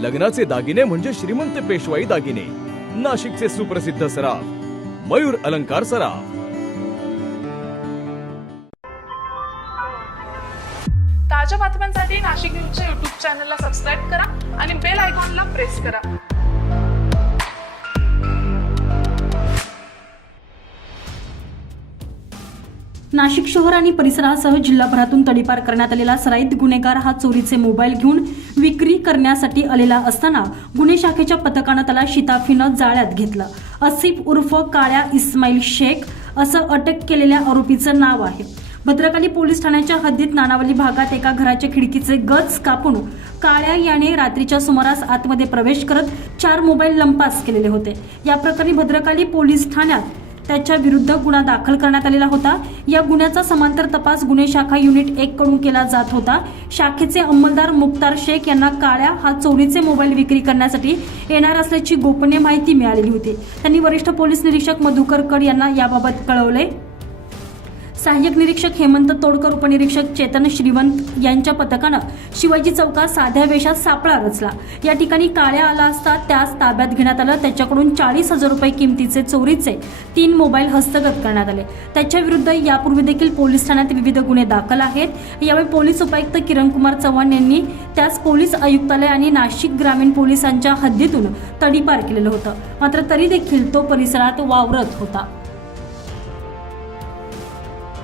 लग्नाचे दागिने म्हणजे श्रीमंत पेशवाई दागिने. नाशिकचे सुप्रसिद्ध सराफ मयूर अलंकार सराफ. ताज्या बातम्यांसाठी नाशिक न्यूजच्या युट्यूब चॅनलला सबस्क्राईब करा आणि बेल आयकॉनला प्रेस करा. नाशिक शहर आणि परिसरासह जिल्हाभरातून तडीपार करण्यात आलेला सराईत गुन्हेगार हा चोरीचे मोबाईल घेऊन विक्री करण्यासाठी आलेला असताना गुन्हे शाखेच्या पथकानं त्याला शिताफीनं जाळ्यात घेतलं. असिफ उर्फ काळ्या इस्माईल शेख असं अटक केलेल्या आरोपीचं नाव आहे. भद्रकाली पोलीस ठाण्याच्या हद्दीत नानावली भागात एका घराच्या खिडकीचे गज कापून काळ्या याने रात्रीच्या सुमारास आतमध्ये प्रवेश करत चार मोबाईल लंपास केलेले होते. या प्रकरणी भद्रकाली पोलीस ठाण्यात त्याच्या विरुद्ध गुन्हा दाखल करण्यात आलेला होता. या गुन्ह्याचा समांतर तपास गुन्हे शाखा युनिट एक कडून केला जात होता. शाखेचे अंमलदार मुक्तार शेख यांना काळ्या हा चोरीचे मोबाईल विक्री करण्यासाठी येणार असल्याची गोपनीय माहिती मिळालेली होती. त्यांनी वरिष्ठ पोलीस निरीक्षक मधुकर कड यांना याबाबत कळवले. सहाय्यक निरीक्षक हेमंत तोडकर उपनिरीक्षक चेतन श्रीवंत यांच्या पथकानं शिवाजी चौकात साध्या वेशात सापळा रचला. या ठिकाणी काळ्या आला असता त्यास ताब्यात घेण्यात आलं. त्याच्याकडून चाळीस हजार रुपये किमतीचे चोरीचे तीन मोबाईल हस्तगत करण्यात आले. त्याच्या विरुद्ध यापूर्वी देखील पोलीस ठाण्यात विविध गुन्हे दाखल आहेत. यावेळी पोलीस उपायुक्त किरण कुमार चव्हाण यांनी त्यास पोलीस आयुक्तालय आणि नाशिक ग्रामीण पोलिसांच्या हद्दीतून तडीपार केलेलं होतं. मात्र तरी देखील तो परिसरात वावरत होता.